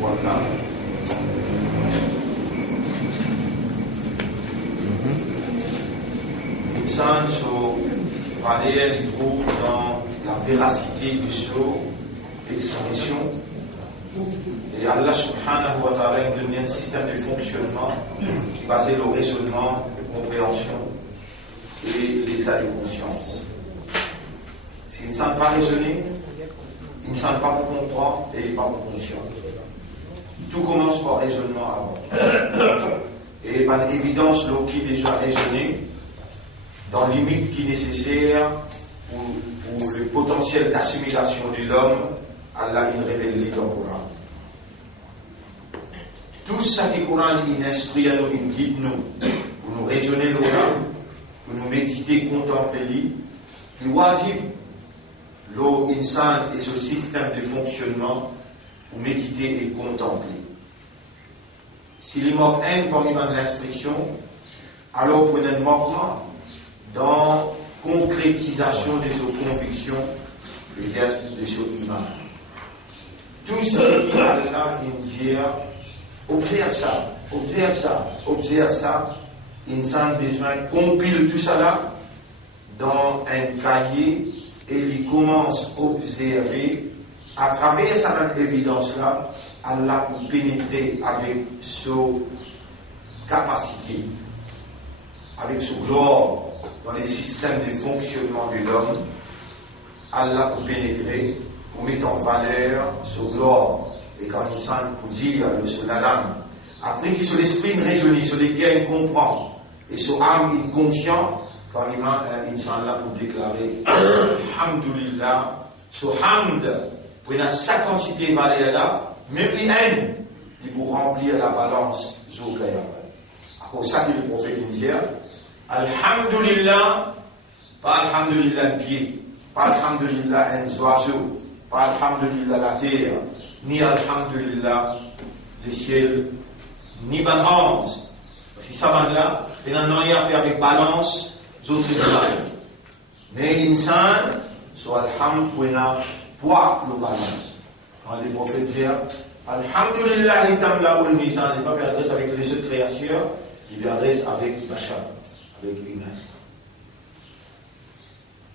Voilà. L'insan se valait, il trouve dans la véracité de son expression. Et Allah subhanahu wa ta'ala nous donne un système de fonctionnement basé sur le raisonnement, la compréhension et l'état de conscience. Si il ne sent pas raisonner, il ne sent pas pour comprendre et il n'est pas pour conscient. Tout commence par raisonnement avant. Et par évidence, l'eau qui déjà raisonné, dans les limites qui sont nécessaires pour le potentiel d'assimilation de l'homme, Allah il révèle dans le Coran. Tout ça que le Coran il instruit à nous, il guide nous, pour nous raisonner l'Oran, pour nous méditer, contempler, le wajib, l'eau insan et ce système de fonctionnement pour méditer et contempler. S'il y manque un parmi l'instruction, alors prenez un manquement dans la concrétisation de ses convictions, de ses iman. Tout ce qui est Allah qui nous dit, observe ça, observe ça, observe ça, insan besoin compile tout ça là dans un cahier et il commence à observer à travers cette évidence-là, Allah pour pénétrer avec sa capacité, avec sa gloire dans les systèmes de fonctionnement de l'homme, Allah pour pénétrer, pour mettre en valeur sa gloire. Et quand il sent pour dire sur la langue, après qu'il sur l'esprit raisonne, sur les cœurs il comprend, et sur âme il conscient, quand il sent là pour déclarer Alhamdulillah, sur Hamd, pour une sa quantité valeur là, même les haines, il pour remplir la balance Zoukaya. À cause de ça que le prophète dit Alhamdulillah, pas Alhamdulillah le pied, pas Alhamdulillah un oiseau, pas Alhamdulillah la terre, ni Alhamdulillah le ciel, ni balance. Parce que ça va là, il n'a rien à faire avec balance, d'autres mais l'insan, soit Alhamdulillah, poids le balance. Quand les prophètes disent Alhamdulillah, itam la oul mizan, il n'est pas fait adresse avec les autres créatures, il adresse avec Bachar, avec l'humain.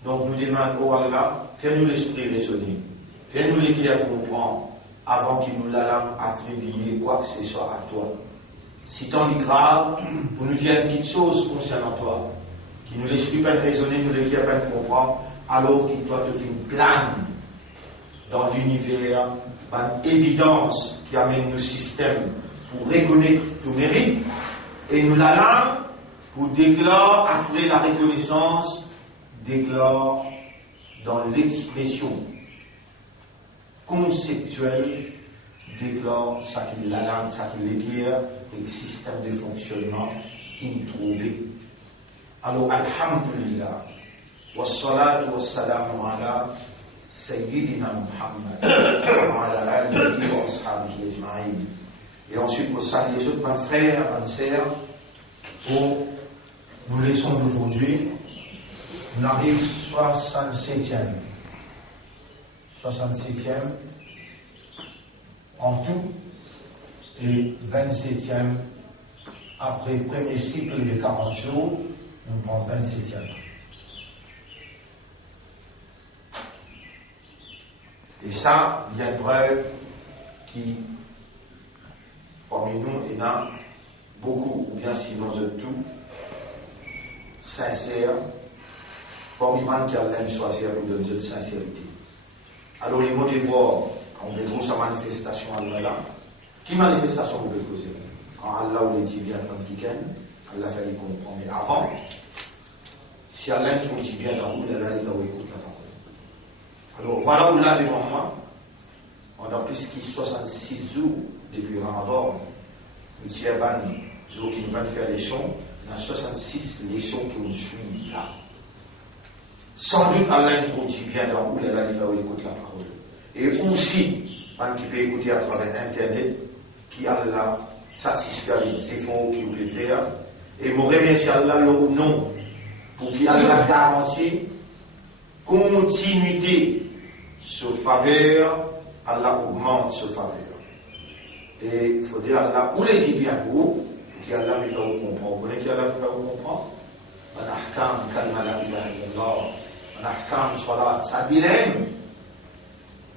Donc nous demandons, oh Allah, fais-nous l'esprit raisonner, fais-nous les cœurs comprendre, avant qu'il nous l'allant attribuer quoi que ce soit à toi. Si tant est grave, pour nous dire une petite chose concernant toi, qui nous l'esprit pas raisonner, nous les cœurs pas comprendre, alors qu'il doit te faire une plane dans l'univers, une évidence qui amène nos systèmes pour reconnaître nos mérites, et nous l'allant pour déclarer, après la reconnaissance, déclare dans l'expression conceptuelle, déclare ça qu'il la langue, ça qu'il éclaire, et le système de fonctionnement introuvé. Alors, Alhamdulillah, wassalatu wassalamu ala Sayyidina Muhammad, wa ala alihi wa ashabihi ajma'in. Et ensuite, pour saluer les autres, mes frères, mes sœurs, pour nous laissons d'aujourd'hui. On arrive 67e. 67e en tout et 27e après le premier cycle de 40 jours, on prend 27e. Et ça, il y a une preuve qui, parmi nous, il y en a beaucoup, ou bien sinon de tout, sincère, parmi nous qui a l'un choisir pour donner de sincérité. Alors, il faut voir, quand on retrouve sa manifestation à Allah, qui manifestation vous pouvez poser? Quand Allah vous dit bien comme Tiken, Allah fait les comprendre. Mais avant, si Allah vous dit bien dans vous, Allah il doit écouter la parole. Alors, voilà où là, devant moi, on a plus que 66 jours depuis Ramadan. Nous tirons des jours qui nous vont faire les leçons. Il y a 66 leçons qui nous suivent là. Sans doute, Allah nous dit bien dans où Allah il va écouter la parole. Et aussi, qui peut écouter à travers Internet, qui Allah satisfait ses fonds qu'il voulait faire. Et vous remerciez Allah le nom pour qu'il Allah garantit continuité, sa faveur, Allah augmente sa faveur. Et il faut dire Allah, ou les dit bien pour qui Allah me fait comprendre. Vous connaissez qui Allah me fait comprendre? Un ahkam, kalma la ilaha illallah. Un ahkam, salat.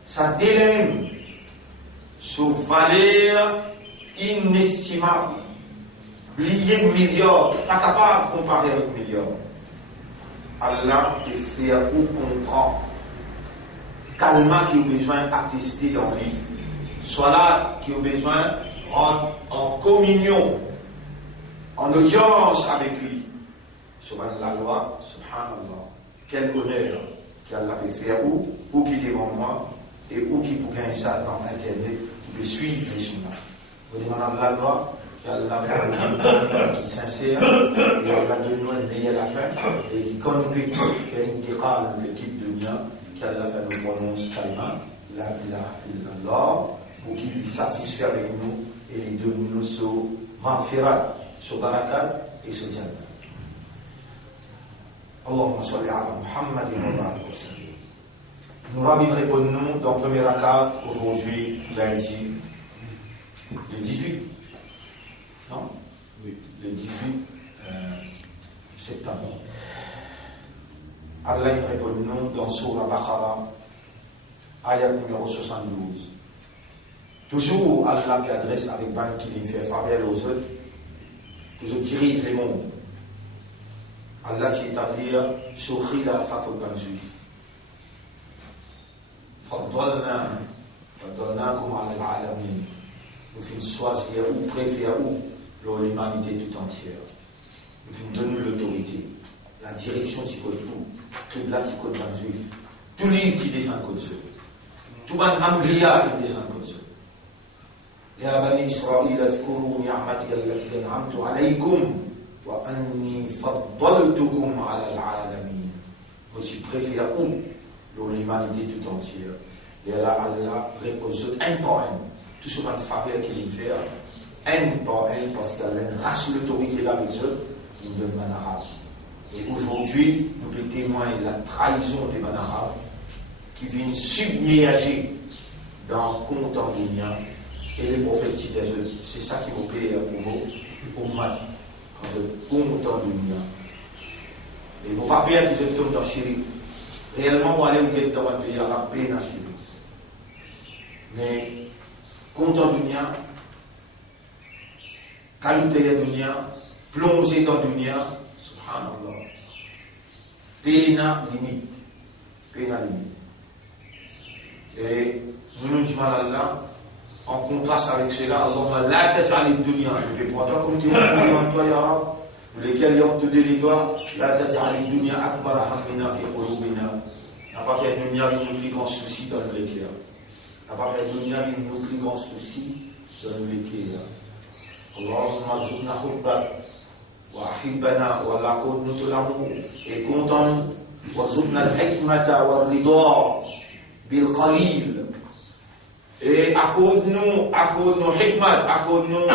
Ça délème sous valeur inestimable. Lié milliard, pas capable de comparer avec milliard. Allah te fait au contrat. Kalma qui a besoin d'attester dans lui. Salat qui a besoin de rendre en communion, en audience avec lui. Subhanallah, subhanallah. Quel honneur qu'Allah fait faire ou qui devant moi, et ou qui pour gagner ça dans Internet, qui peut suivre les sunnahs. Vous demandez la loi, qu'Allah fait un qui est sincère, et Allah donne nous un meilleur à la fin, et qui connaît fait une tiqal de l'équipe de Nia, qu'Allah fait nous prononce kalma, la ilaha illallah, pour qu'il satisfait avec nous, et les deux nous sur maghfirat, sur barakat et sur jannah. Allahumma salli ala Muhammad wa barik wa sallim. Nous répondons dans le premier rakat aujourd'hui, lundi, le 18. Non? Oui, le 18 septembre. Allah répond-nous dans Surah Baqarah, ayat numéro 72. Toujours Allah qui adresse avec ban qui fait faveur aux autres, toujours dirige les mondes. Allah s'est établi sur Khilafat al-Banjuif. فضلناكم على العالمين. Nous finissons choisir ou préférer ou l'humanité tout entière. Nous finissons donner l'autorité, la direction c'est tout, tout là c'est code juif, tout livre qui descend comme ça, tout le Anglia qui descend comme ça. يا بني إسرائيل اذكروا نعمتي التي أنعمت عليكم وأني فضلتكم على العالمين. Voici préférer l'humanité tout entière. Et là, Allah repose un par un, tout ce qu'on faveur qu'il me fait, un par un, parce qu'Allah rache l'autorité là avec eux, il donne man arabe. Et aujourd'hui, nous pouvons témoigner la trahison des man arabes qui viennent submerger dans le compte en ligne et les prophètes qui disent, c'est ça qui vous paye pour vous, pour moi, quand le compte en ligne. Et vos papiers qui se tombent dans le Syrie. Réellement, on va aller dans votre pays arabe, paix dans le Syrie. Mais, compte en dunya, qualité de dunya, plonger dans dunya, subhanallah. Péna limite. Et nous nous disons Allah, en contraste avec cela, Allah la taj'al dunya, toi comme tu es en toi, ya Rab, lesquels ont te délivre, la taj'al dunya akbar hammina fi qulubina. N'a pas fait dunya une plus grand souci dans le cœur. N'a pas fait dunya une plus grand souci dans le cœur. Allahumma arzuqna hubbak wa ahibbana wa laqudna l'amour et content wa arzuqna al-hikmata wa ar-ridha bil qalil. Et accorde-nous hikmat, accorde-nous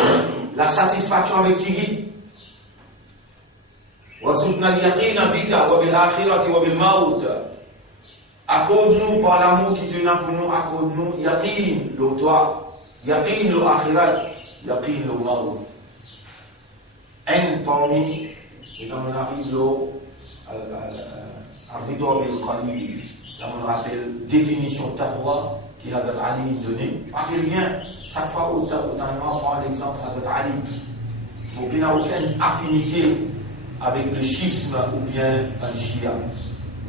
la satisfaction avec Tigui. Wa arzuqna al-yaqina bika wa bil akhirati wa bil maut. Accorde-nous par l'amour qui te donne pour nous, accorde-nous yaqin, le toi, yaqin le akhirat, yaqin le maout. Un parmi, et quand on arrive à Ridwa bil Qalil, là on rappelle définition taqwa qui Hazrat Ali donné. Rappelez bien, chaque fois où on prend l'exemple Hazrat Ali, donc il n'a aucune affinité avec le schisme ou bien un shia.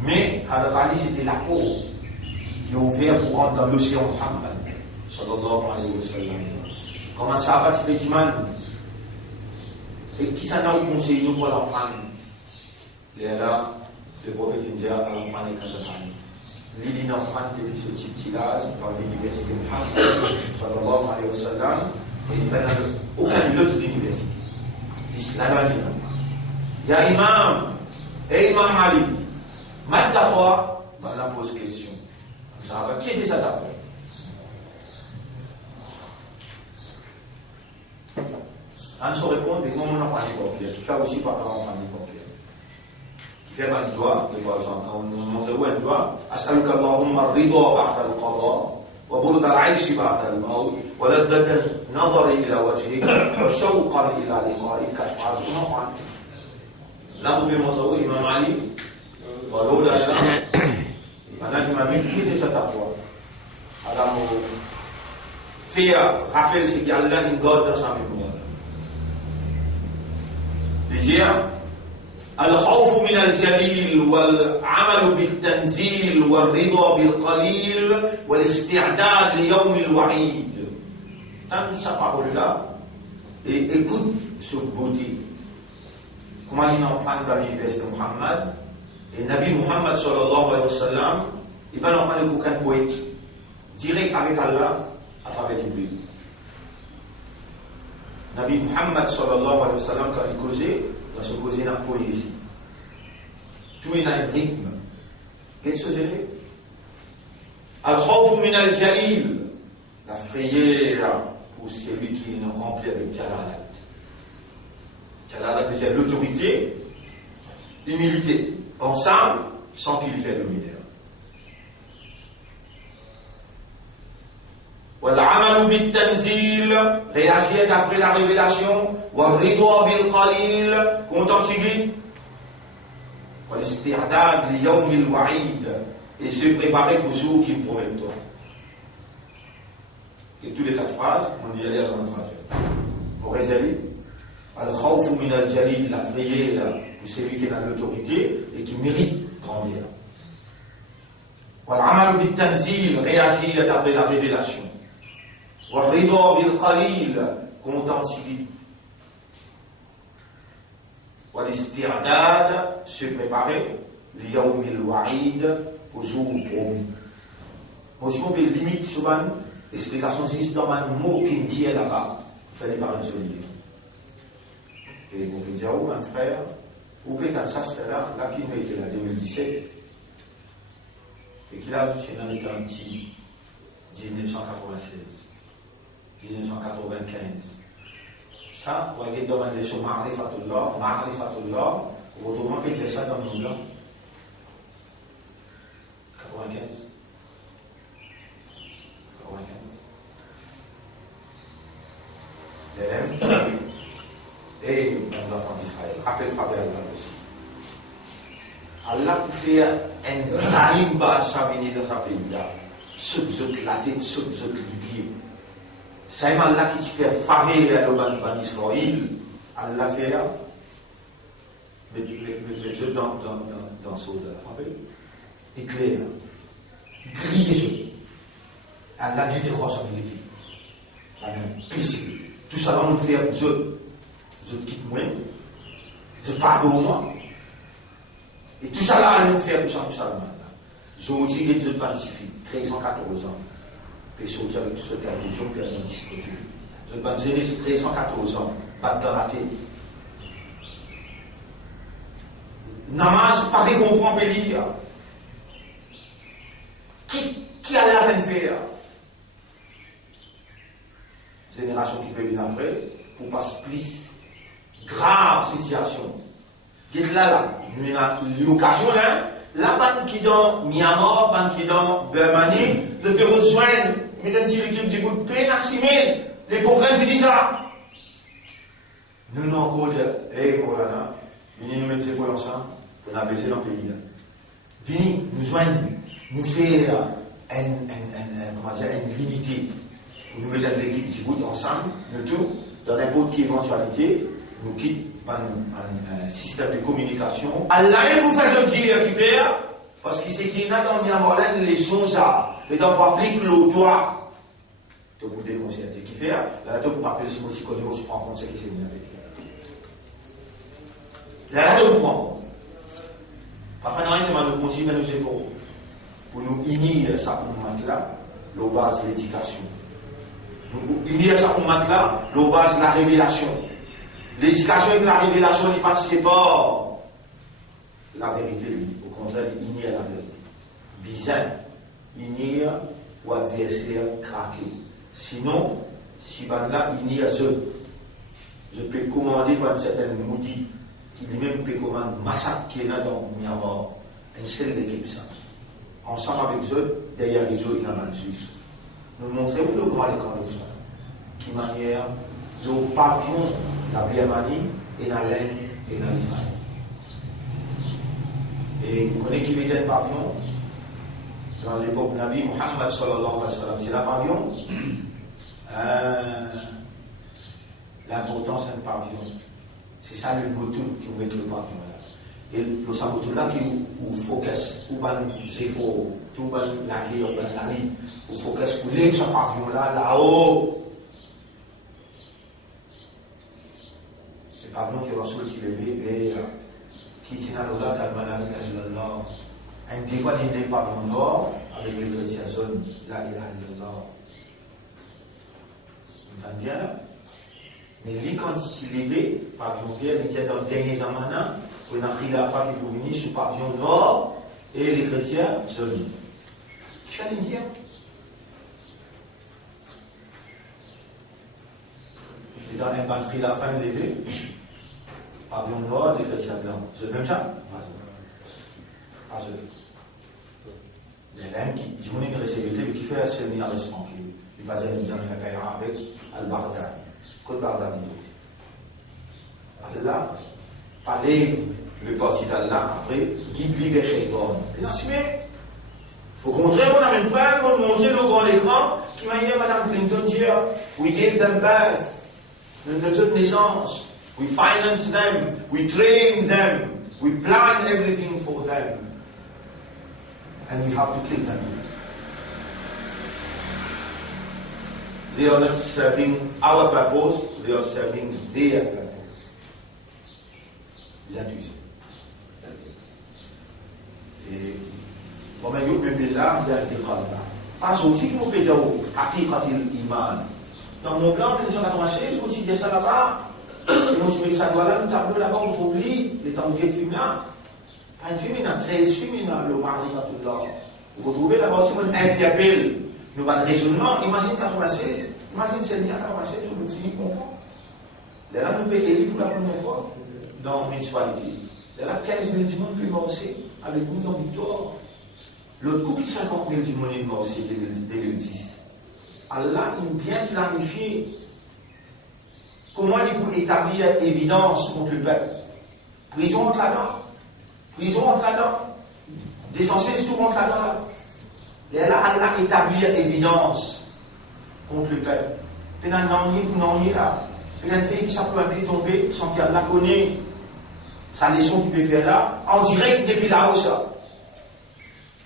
Mais Hazrat Ali c'était la peau qui est ouverte pour rentrer dans l'océan Muhammad sallallahu alayhi wa sallam. Comme un sahabat spécimen et qui s'en a conseillé nous pour l'enfant. Et là, le prophète dit à l'enfant et Hazrat Ali. L'île d'enfant depuis ce petit village dans l'université Muhammad sallallahu alayhi wa sallam et il n'y a aucune autre université. C'est la même. Il y a Imam et Imam Ali. Maintenant, on la pose question. Qui était ça d'abord? On se répond, mais comment on n'a pas de papier? Qui fait aussi par exemple on n'a pas de papier. Qui fait un doigt, quand on montre où un doigt, As'aluka Allahumma ridwa ba'da al-qada وبرد العيش بعد الموت ولذة النظر إلى وجهك وشوقا إلى لقائك أشعار نوعا لم بمطوع إمام علي ولولا لا فنجم من كيف ستقوى على faire rappel ce qu'Allah une God dans sa mémoire. Dire الخوف من الجليل والعمل بالتنزيل والرضا بالقليل والاستعداد ليوم الوعيد. Tente sa parole-là et écoute ce beauté. Comment il en prend dans l'université de Muhammad et Nabi Muhammad sallallahu alayhi wa sallam, il va en prendre aucun poète direct avec Allah à travers Jibril. Nabi Muhammad sallallahu alayhi wa sallam, quand il causait, dans ce causé dans la poésie, tout est un rythme. Qu'est-ce que c'est? Al-Khawfu min al-Jalil, la frayeur pour celui qui est rempli avec Jalalat. Jalalat veut dire l'autorité, humilité, ensemble, sans qu'il fasse le mineur. والعمل بالتنزيل, réagir d'après la révélation, والرضا بالقليل, content والاستعداد ليوم الوعيد, et se préparer pour le jour qu'il promet toi. Et tous les 4 phrases, on y allait à la traduire. Pour réserver, al-khawfu min al-jalil, la frayeur pour celui qui est dans l'autorité et qui mérite grandir. والعمل بالتنزيل, réagir d'après la révélation. والرضا بالقليل, content والاستعداد, se préparer, ليوم الوعيد, au jour promis. Moi, si on peut limiter souvent, explication juste dans un mot qui me tient là-bas, fait par une solide. Et on peut dire, oh, mon frère, ou peut-être ça, c'était là qui m'a été là, 2017, et qui là, c'est dans le petit 1996. 1995. Ça, vous voyez, demander sur Ma'rifatullah, autrement que c'est ça dans le monde-là. 95. Et dans l'enfant d'Israël, rappelle Faber là aussi. Allah peut faire un zalim bas sa venir dans sa pays-là, subzot la tête, subzot les pieds. C'est Allah qui te fait farer vers le ban Israël. Allah fait là. Mais Dieu dans ce rappel, éclair, grille Dieu. Allah dit des responsabilités. La même péché. Tout ça va nous faire, je quitte moi, je pardonne moi. Et tout ça là, nous faire tout ça maintenant. Je vous dis que Dieu pacifique, 1314 ans. Et sorti avec tout ce qui a été dit, puis on a discuté. Le Banzélis, 1314 ans, battre dans la tête. Namaz, pas de comprendre Bélia. Qui a la peine de faire? Génération qui peut venir après, pour passer plus grave situation. Qui est là, nous avons l'occasion là, la bande qui est dans Myanmar, la bande qui est dans Birmanie, de te rejoindre, mais d'un petit coup de peine à 6 000, les problèmes qui disent ça. Nous n'avons encore de, Moulana, venez nous mettre ces poils ensemble, on a baissé dans le pays là. Venez nous joindre, nous faire une limité. Nous mettons l'équipe Djibouti ensemble, nous tous, dans n'importe quelle éventualité, nous quittons un système de communication. Allah vous fait dire qui fait, parce que c'est qu'il y a dans le Myanmar les sons ça, et donc on applique le droit. Donc vous déconseillez qui fait, là donc vous rappelez ce mot si connaît, vous prend en compte ce qui s'est mis avec. Là donc vous prend en compte. Parfois, c'est mal de continuer à nous efforts pour nous unir ça pour nous là, le base de l'éducation. Unir ça pour là, le base de la révélation. L'éducation et la révélation, ils ne passent pas la vérité, lui. Au contraire, ils unir la vérité. Bizarre, unir ou adversaire craquer. Sinon, si là, unir je peux commander par une certaine maudit qui lui-même peut commander massacre qui est là dans Myanmar, une seule équipe ça. Ensemble avec eux, derrière les deux, il y en a un juif. nous montrer où le grand écran de soi. Qui manière, le pavillon, la Birmanie, et la laine, et dans Israël. Et vous connaissez qui était le pavillon? Dans l'époque de Nabi Muhammad sallallahu alayhi wa sallam, c'est la pavillon. L'important c'est le pavillon. C'est ça le moteur qui vous met le pavillon là. Et le saboteur là qui vous focus, ou ban c'est faux, tout ban la guerre, ou ban la vie, vous focus pour lever ce pavillon là-haut. Le pavillon qui reçoit le bébé, qui tient à l'ola, calmana, illallah. Un des fois, il n'est pas pavillon nord, avec les chrétiens zone, la ilaha illallah. Vous entendez bien? Mais lui, quand il s'est levé, pavillon vert, il était dans le dernier zamana, pour une khilafa qui est venue sous pavillon nord, et les chrétiens zone. Qu'est-ce qu'il dit? Il est dans un ban khilafa levé. Pavillon noir, les chrétiens blancs. C'est même ça? Pas eux. Il y a un qui dit qu'on est une récédité, mais qui fait un séminaire tranquille. Il va dire qu'il fait payant avec Al-Bardani. Côte Bardani. Allah, parlez le parti d'Allah après, guide lui vers Shaitan. Et assumez. Il faut montrer qu'on a une preuve pour montrer le grand écran qui m'a dit Madame Clinton dire, we gave them birth. Nous donnons naissance. We finance them, we train them, we plan everything for them. And we have to kill them. They are not serving our purpose, they are serving their purpose. Les intuitions. Et, comme il y a eu là, il y a des qalba. Parce aussi que nous faisons haqiqatil iman. Dans mon plan, en 1996, je me disais ça là-bas. Et on se met ça là, le tableau là-bas, on oublie les temps de film là. Pas une film, il y a 13 films, il y a le mari tout là. Vous retrouvez là-bas aussi, on interpelle. Nous avons un raisonnement, imagine 96, imagine Seigneur 96, on nous finit comprendre. Là, nous pouvons élire pour la première fois dans la municipalité. Là, 15 000 du monde peut marcher avec nous dans Victoire. L'autre coup, 50 000 du monde est marché en 2010. Allah, il bien planifié. Comment il peut établir évidence contre le peuple? Prison entre là-dedans. Prison entre là-dedans. Descensés tout entre là-dedans. Et là, Allah établit évidence contre le peuple. Puis là, non, là. Puis là, une fille qui s'appelle un pied tomber sans qu'elle connaît sa leçon qu'il peut faire là, en direct depuis là-haut, ça.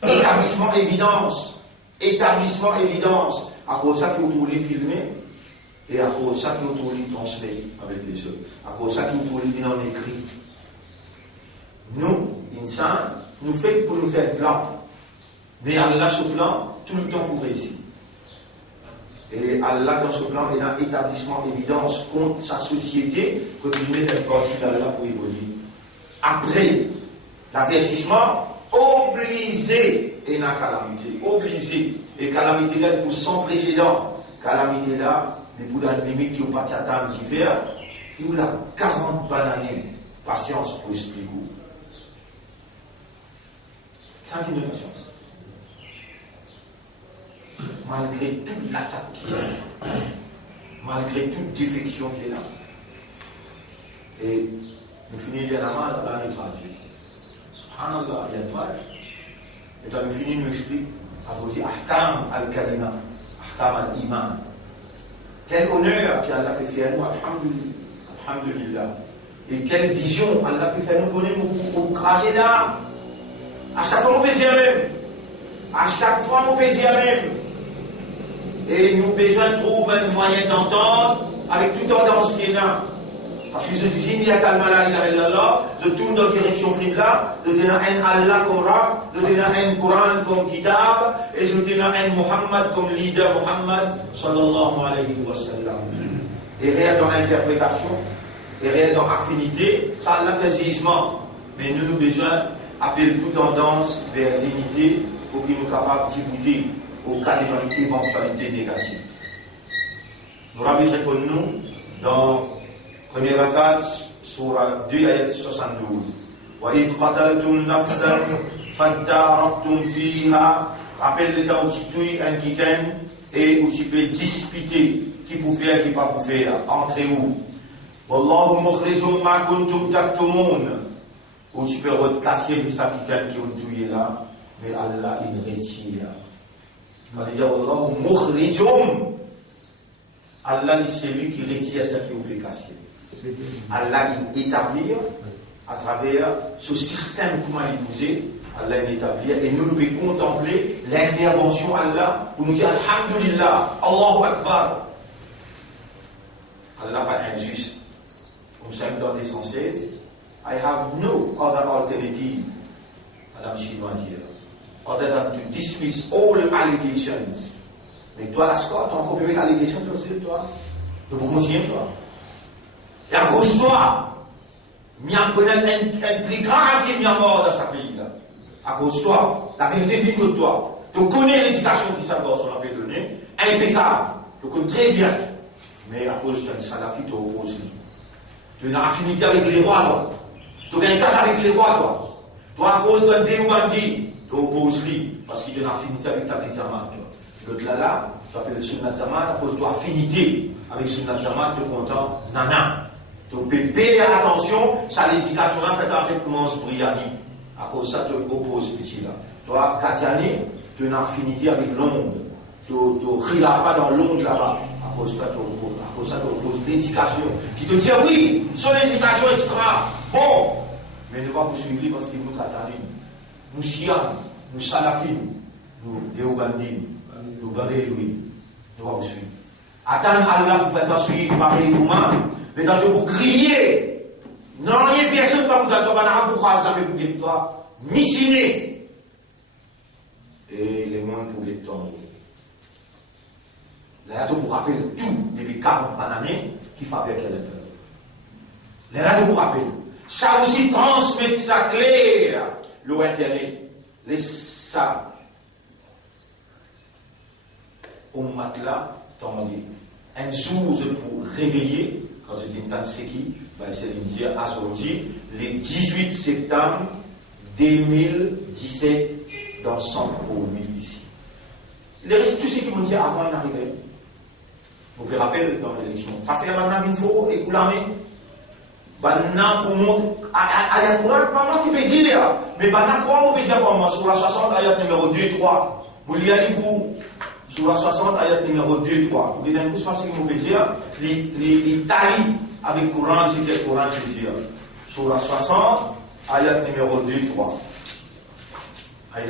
Établissement évidence. Établissement évidence. À cause de ça, vous pouvez filmer. Et à cause de ça, nous pouvons transmettre avec les autres. À cause de ça, nous pouvons dire en écrit. Nous, insan, nous faisons pour nous faire plan. Mais Allah, ce plan, tout le temps pour réussir. Et Allah, dans ce plan, il a un établissement évidence contre sa société, que nous mettons partie d'Allah pour évoluer. Après, l'avertissement, obligé, et la calamité. Obligé. Et calamité là, pour sans précédent. Calamité là, mais pour la limite qui est au parti à table qui fait, il a 40 bananes. Patience pour expliquer. Sans qu'il y ait de patience. Malgré toute l'attaque qui est là, malgré toute défection qui est là. Et nous finissons bien la main, là, il est gratuit. Subhanallah, il y a une page. Et quand nous finissons, nous explique, à vous dire, Ahkam al-Kalima, Ahkam al-Iman. Quel honneur qu'Allah peut faire nous, alhamdulillah. Et quelle vision Allah peut faire nous connaître pour craser là. À chaque fois, nous peut dire même. À chaque fois, nous peut dire même. Et nous besoin de trouver un moyen d'entendre avec toute tendance qui est là. Parce que je dis, il y a Kalmala, je tourne dans la direction Qibla, je tiens un Allah comme Rab, je tiens un Coran comme Kitab, et je tiens un Muhammad comme leader Muhammad, sallallahu alayhi wa sallam. Et rien dans l'interprétation, et rien dans l'affinité, ça Allah fait séisement. Mais nous avons besoin d'appeler toute tendance vers l'unité pour qu'il nous capable d'écouter au cas d'une éventualité négative. Nous ramènerons pour nous dans première rakat, surah 2, ayat 72. وَإِذْ قَتَلْتُمْ نَفْسًا فَادَّارَكْتُمْ فِيهَا. Rappelle le temps où tu tues un quitin et où tu peux disputer qui peut faire, qui pas pour faire, entre où. Wallahu mukhrijum ma kuntum taktumun, où tu peux recasser les sacrifices qui ont tué là, mais Allah il retire. Quand il dit Wallahu mukhrijum, Allah c'est lui qui retire ce qui vous casser. Allah il établit à travers ce système comment il nous est, Allah il établit et nous pouvons contempler l'intervention Allah pour nous dire Alhamdulillah, Allahu Akbar. Allah pas injuste. Comme ça dans des 116, I have no other alternative, Madame Chinois dit, other than to dismiss all allegations. Mais toi, la score, tu as encore plus d'allégations sur toi. De beaucoup de toi. Et à cause de toi, il y a un plus grave qui est mort dans ce pays-là. À cause de toi, la vérité dit que toi. Tu connais l'éducation qui s'aborde sur la paix donnée, impeccable. Tu connais très bien. Mais à cause d'un salafi, tu opposes lui. Tu as une affinité avec les rois, toi. Tu as une casse avec les rois, toi. Toi, à cause d'un déoubandi, tu opposes lui. Parce qu'il a une affinité avec ta Jamaat, toi. L'autre là, tu appelles le Sunnat Jamaat, à cause de ton affinité avec le Sunnat Jamaat, tu es content, nana. Tu peux payer attention, ça l'éducation là, fait avec Mons Briani. À cause de ça, tu opposes petit là. Toi, Katiani, tu as une affinité avec l'onde. Tu rilafa dans l'onde là-bas. À cause de ça, tu opposes l'éducation. Qui te dit oui, son éducation extra. Bon, mais ne pas poursuivre parce que nous, Katiani, nous chians, nous salafines, nous déobandines. Nous barrer lui, nous va poursuivre. Attendre Allah pour faire t'ensuivre, pareil pour moi, mais dans vous crier, non, il n'y a personne pas vous dans toi, on pour croire dans les toi, mitiner. Et les mondes pour les temps. Là, tu vous rappelles tout depuis 40 années qui fait avec elle. Là, tu vous rappelles. Ça aussi transmet ça clair, le Internet, les ça. Au matelas, un jour pour réveiller, quand je dis tant c'est qui, c'est dire à aujourd'hui, le 18 septembre 2017, dans son produit ici. Il reste tout ce qui m'ont dit avant d'arriver. Vous vous rappelez dans l'élection. Ça fait maintenant une fois, et vous l'avez. Maintenant, pour moi, ayat Quran, pas moi qui peux dire, mais maintenant, quoi, on peut dire pour moi, sur la 60, ayat numéro 2, 3. Vous l'y allez pour. Sur la 60, ayat numéro 2, 3. Vous avez un coup, c'est ce que vous pouvez dire. Les talis avec le Coran, c'est le Coran, c'est dire. Sur la 60, ayat numéro 2, 3.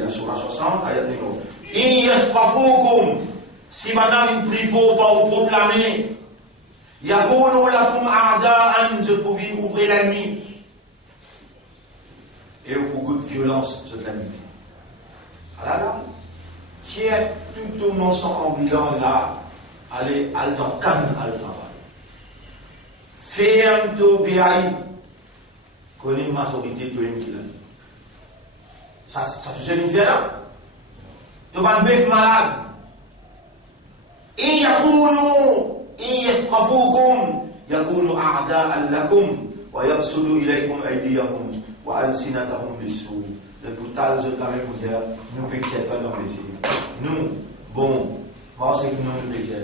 Sur la 60, ayat numéro 2. Iyasqafoukoum. Si maintenant une privot va vous proclamer, Yakoulou lakoum a'da'an, je pouvais ouvrir la nuit. Et beaucoup de violence, cette la nuit. Ah là là. Tiens, tout au monde sont ambulant là, allez, dans calme, al travail. Ferme to béaï, connais majorité de une qui l'a. Ça te gêne une là? Tu vas un bœuf malade. إن يكونوا إن يثقفوكم يكونوا أعداء لكم ويبسطوا إليكم أيديهم وألسنتهم بالسوء. Le brutal, je l'avais vous dire, nous ne péchons pas dans le plaisir. Nous, bon, moi c'est que nous ne péchons pas.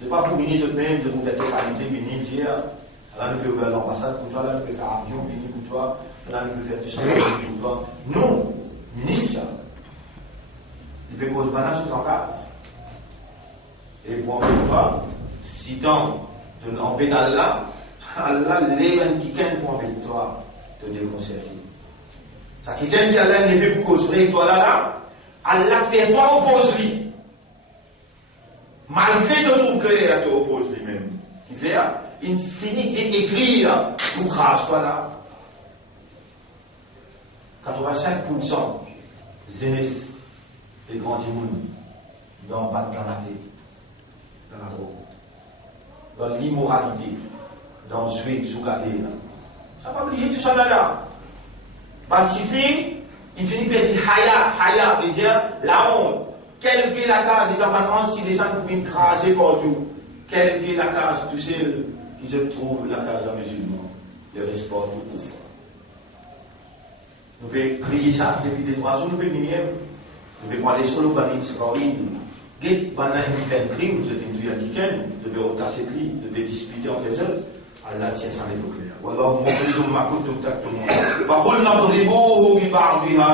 Je ne sais pas pour venir, je même, je vous fais qualité, venir dire, là nous pouvons faire l'ambassade pour toi, là nous pouvons faire avion, venir pour toi, là nous pouvons faire tout ça pour toi. Nous, ministre, il peut cause banane sur ton cas. Et pour moi, si tant de l'embêter Allah, Allah lève qui gagne pour avec toi te déconcerter. Ça qui gagne qui Allah ne fait pour causer toi là, Allah fait toi oppose-lui. Malgré de tout clair, tu opposes lui-même. Il fait une finité d'écrire pour grâce toi là. 85% jeunesse et grand monde dans la tête. Dans la drogue, dans l'immoralité, dans le jouet, sougadé. Ça va oublier tout ça là. Quand il finit par dire haya, veut dire la honte. Quelle que la case, les enfants qui descendent pour écraser partout. Quelle que la case, tous ceux qui se trouvent la case d'un musulman, le respect tout pour foi. Nous pouvons prier ça depuis des 3 jours, nous pouvons venir. Nous pouvons aller sur le banni d'Israël. Maintenant, il fait un crime, vous êtes une vie américaine, vous devez retasser le prix, vous devez disputer entre les autres. Allah tient ça n'est pas clair. Wallahu mukhrijum ma kuntum taktumun. Fa qulna idribuhu bi ba'diha.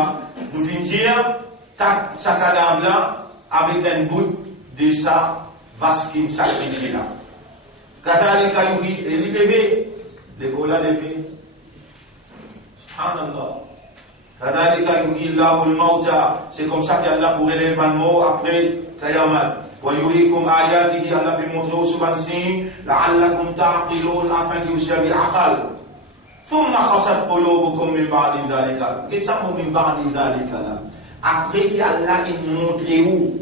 Nous finissons dire, tac, sa cadavre là, avec un bout de sa vache qui sacrifie là. Kadhalika yuhyi, et il levé, les gola levé. Subhanallah. Kadhalika yuhyi Allahu al-mawta. C'est comme ça qu'Allah pourrait lever un mot après Qayamat. ويريكم آياته Allah peut montrer aux signes لعلكم تعقلون afin que vous ayez عقل ثم خست قلوبكم من بعد ذلك qu'est-ce que من بعد ذلك là après qu'Allah il montre où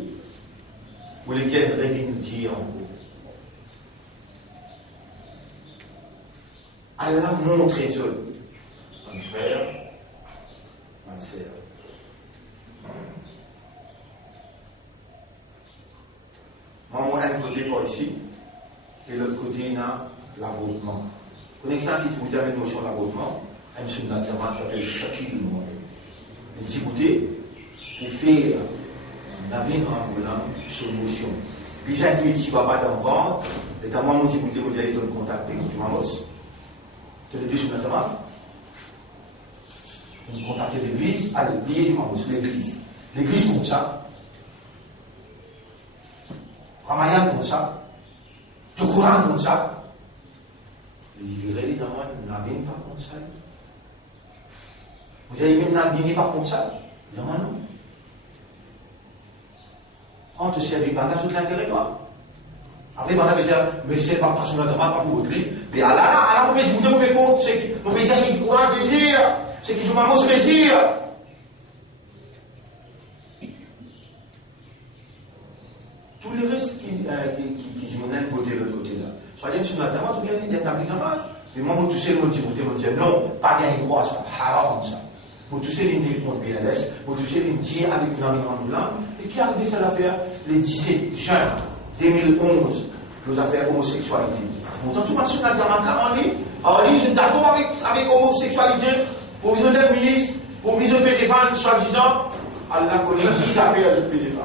pour lesquels reviennent dire Allah montre seul mon frère ma sœur. Moi, un côté par ici, et l'autre côté, il y a l'avortement. Vous connaissez ça qui vous dit une notion d'avortement? Un sunnatement qui s'appelle Shakil. Il dit, écoutez, pour faire la vie en sur notion. Déjà, il dit, pas d'enfant, et à moi, moi, je dis, écoutez, vous allez te contacter, tu m'as dit. Tu as dit, sunnatement. Vous contactez l'église, allez, liez du m'as l'église. L'église, comme ça. Ramayan comme ça, le Coran comme ça, les évidemment n'avaient pas comme ça. Vous avez même n'avaient pas comme ça, évidemment non. On te servit pas là sur l'intérêt toi. Après, on avait dit, mais c'est pas sur notre pas pour votre livre. Mais Allah, vous pouvez vous donner compte, vous pouvez dire, c'est le Coran qui dit, c'est qui joue ma mousse qui dit. Tous les restes qui viennent voter de l'autre côté là. Soyez sur la table, vous gagnez des établissements. Mais moi, vous touchez le monde, vous dites non, pas gagner quoi ça, haram ça. Vous touchez l'individu de BLS, vous touchez l'individu avec une amie en blanc. Et qui a arrivé ça l'affaire le 17 juin 2011, nos affaires homosexualité. Pourtant, tout le monde sur la table en ligne, je suis d'accord avec homosexualité, pour viser le ministre, pour viser le pédophile, soi-disant, Allah connaît 10 affaires de pédophile.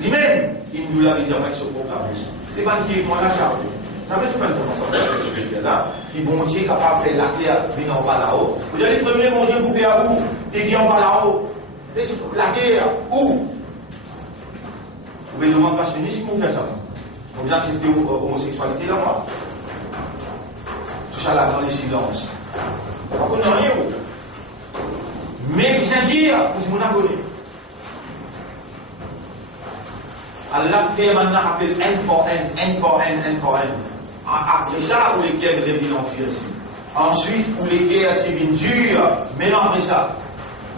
Lui-même, il nous l'a dit avec ce programme. C'est pas qui est moi là, j'arrive. Ça fait pas une là, qui bon Dieu capable de faire la terre, venir en bas là-haut. Vous avez le premier bon Dieu pour faire où? T'es qui en bas là-haut? Et c'est la terre, où? Vous pouvez demander parce que nous, si vous faites ça. Donc, bien, c'était homosexualité là, moi. Tout ça là dans les silences. On ne connaît rien. Mais il s'agit, vous m'en abonnez. Allah fait maintenant appelle N for N. Après ça, où les guerres deviennent enfuies. Ensuite, où les guerres deviennent dures, mais non, après ça,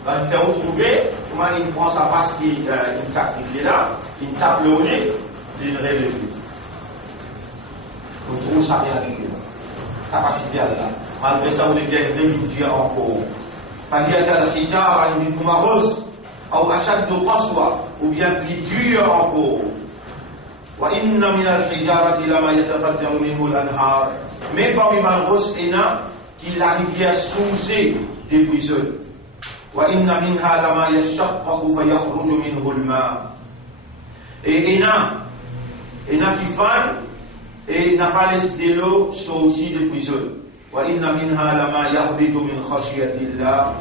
va le faire retrouver, comment il prend sa face qui sacrifie là, il tape le nez, il relève. On trouve sa réalité, capacité à là. Malgré ça, où les guerres deviennent dures encore. فهي كالحجارة من كمرس أو أشد قسوة ou bien plus dur encore. وإن من الحجارة لما يتفجر منه الأنهار. Mais parmi Malros, il y a qui la rivière sousée des prisons. وإن منها لما يشقق فيخرج منه الماء. Et il y a qui font et n'a pas laissé l'eau sortir des prisons. وإن منها لما يهبط من خشية الله.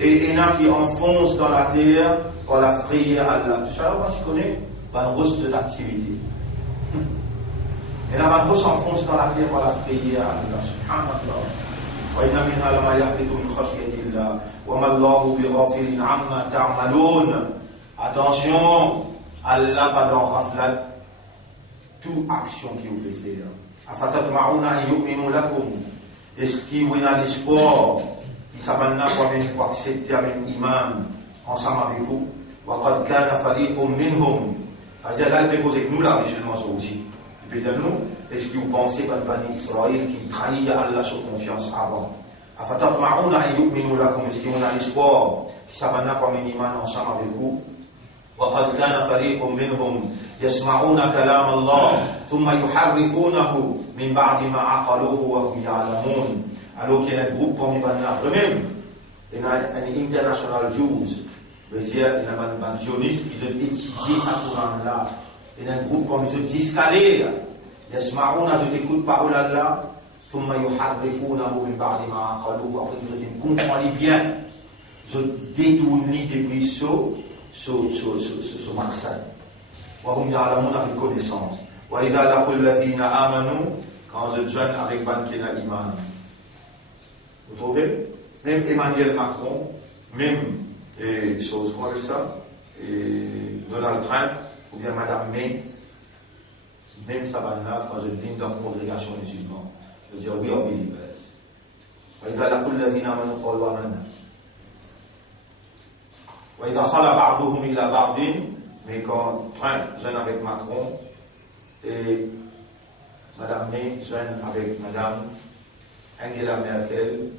Et il y a qui enfoncent dans la terre pour la prière à Allah. Tout ça, on se connaît dans le reste de l'activité. Et là, on s'enfonce dans la terre pour la prière à Allah. Subhanallah. وإن منها لما يهبط من خشية الله وما الله بغافل عما تعملون. Attention, Allah pas dans raflat toute action qui vous fait faire. أفتطمعون أن يؤمنوا لكم. Est-ce qu'il y a l'espoir qui s'amène pour accepter avec l'imam ensemble avec vous? وقد كان فريق منهم. C'est-à-dire là, il peut poser nous la richement aussi. Il peut dire nous, est-ce que vous pensez que le Bani Israël qui trahit Allah sur confiance avant? أفتطمعون أن يؤمنوا لكم. Est-ce qu'il y a l'espoir qui s'amène pour l'imam ensemble avec vous? وقد كان فريق منهم يسمعون كلام الله ثم يحرفونه من بعد ما عقلوه وهم يعلمون. Alors qu'il y a un groupe parmi les même, il y a un international Jews, c'est-à-dire il y a un sioniste qui veut étudier sa Coran là Il y a un groupe comme ils disent calé. Yasma'una, je t'écoute parole Allah. Thumma yuharrifunahu min ba'di ma qaluhu. Après, je dis, comprends-les bien. Je détourne depuis ce maqsad. Wa hum ya'lamuna avec connaissance. Wa idha laqul ladhina amanu, quand je joigne avec Ban Kena Iman. Vous trouvez? Même Emmanuel Macron, même chose, comment on appelle ça? Donald Trump, ou bien Madame May, même Savannah, quand je viens dans la congrégation musulmane, je dis we are believers. وإذا لقوا الذين آمنوا قالوا آمنا. وإذا خلا بعضهم إلى بعض, mais quand Trump jeune avec Macron et Madame May jeune avec Madame Angela Merkel,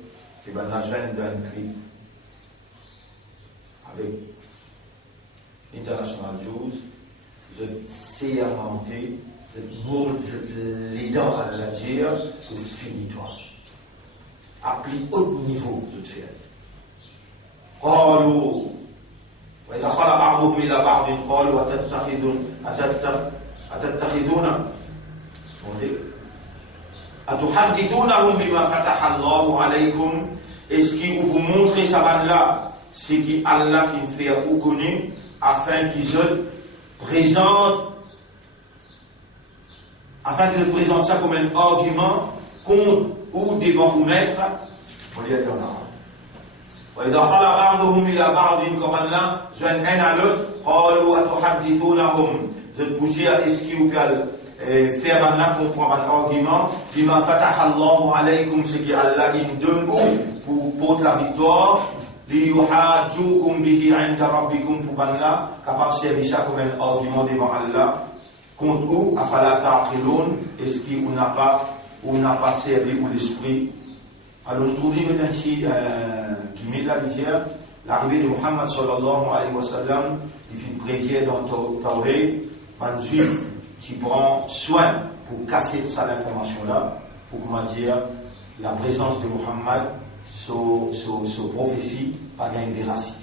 et ben la jeune d'un clip avec International Jews, je sais inventer, je moule les dents à la dire, ou finis-toi. À plus haut niveau, je te fais. قالوا وإذا خلا بعضهم إلى بعض قالوا أتتخذون أتحدثونهم بما فتح الله عليكم. Est-ce qu'il vous montre ça là, c'est qu'Allah fait faire ou connaît afin qu'ils se présentent ça comme un argument contre ou devant vous mettre, on dit en arabe. وإذا خلا بعضهم إلى بعض comme Allah, joignent un à l'autre, قالوا أتحدثونهم. Je te dis, est-ce qu'il vous faire maintenant comprendre un argument, bima fataha Allahu alaykum, ce qui Allah il donne pour la victoire, li yuhajjukum bihi 'inda rabbikum, pour Allah capable de servir ça comme un argument devant Allah contre vous, afala ta'qilun, est-ce qu'on n'a pas servi pour l'esprit. Alors nous trouvons maintenant ici qui met la lisière l'arrivée de Muhammad sallallahu alayhi wa sallam. Il fait une prière dans Tauré, un juif qui prend soin pour casser ça l'information-là, pour comment dire, la présence de Muhammad, sa prophétie, pas gagne véracité.